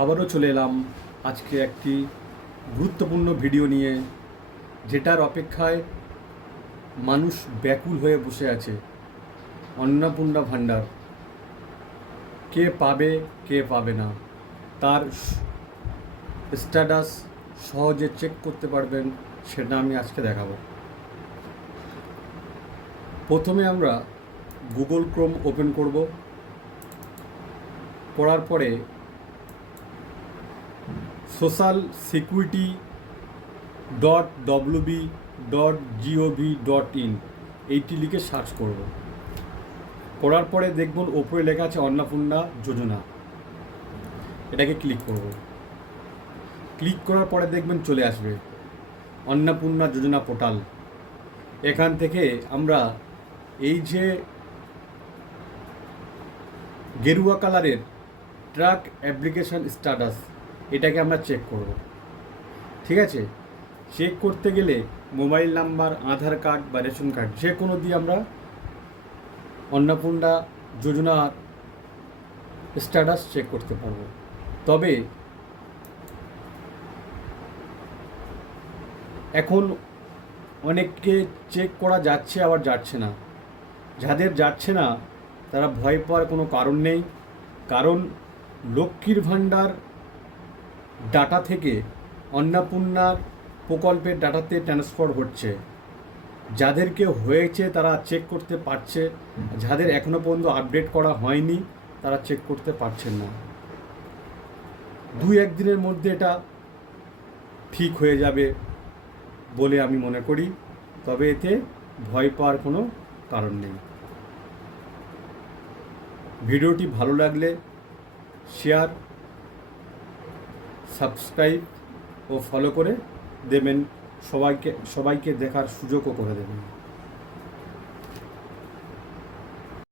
আবারও চলে এলাম আজকে একটি গুরুত্বপূর্ণ ভিডিও নিয়ে, যেটার অপেক্ষায় মানুষ ব্যাকুল হয়ে বসে আছে। অন্নপূর্ণা ভাণ্ডার কে পাবে কে পাবে না, তার স্ট্যাটাস সহজে চেক করতে পারবেন, সেটা আমি আজকে দেখাবো। প্রথমে আমরা গুগল ক্রোম ওপেন করব। করার পরে socialsecurity.wb.gov.in এইটি লিখে সার্চ করব। করার পরে দেখবেন ওপরে লেখা আছে অন্নপূর্ণা যোজনা, এটাকে ক্লিক করব। ক্লিক করার পরে দেখবেন চলে আসবে অন্নপূর্ণা যোজনা পোর্টাল। এখান থেকে আমরা এই যে গেরুয়া কালারের ট্রাক অ্যাপ্লিকেশন স্ট্যাটাস, এটাকে আমরা চেক করব। ঠিক আছে, চেক করতে গেলে মোবাইল নাম্বার, আধার কার্ড বা রেশন কার্ড যে কোনো দিয়ে আমরা অন্নপূর্ণা যোজনার স্ট্যাটাস চেক করতে পারবো। তবে এখন অনেককে চেক করা যাচ্ছে, আবার যাচ্ছে না। যাদের যাচ্ছে না তারা ভয় পাওয়ার কোনো কারণ নেই, কারণ লক্ষ্মীর ভাণ্ডার ডাটা থেকে অন্নপূর্ণার প্রকল্পের ডাটাতে ট্রান্সফার হচ্ছে। যাদেরকে হয়েছে তারা চেক করতে পারছে, যাদের এখনও পর্যন্ত আপডেট করা হয়নি তারা চেক করতে পারছেন না। 2-1 দিনের মধ্যে এটা ঠিক হয়ে যাবে বলে আমি মনে করি। তবে এতে ভয় পাওয়ার কোনো কারণ নেই। ভিডিওটি ভালো লাগলে শেয়ার, সাবস্ক্রাইব ও ফলো করে দেবেন, সবাইকে দেখার সুযোগও করে দেবেন।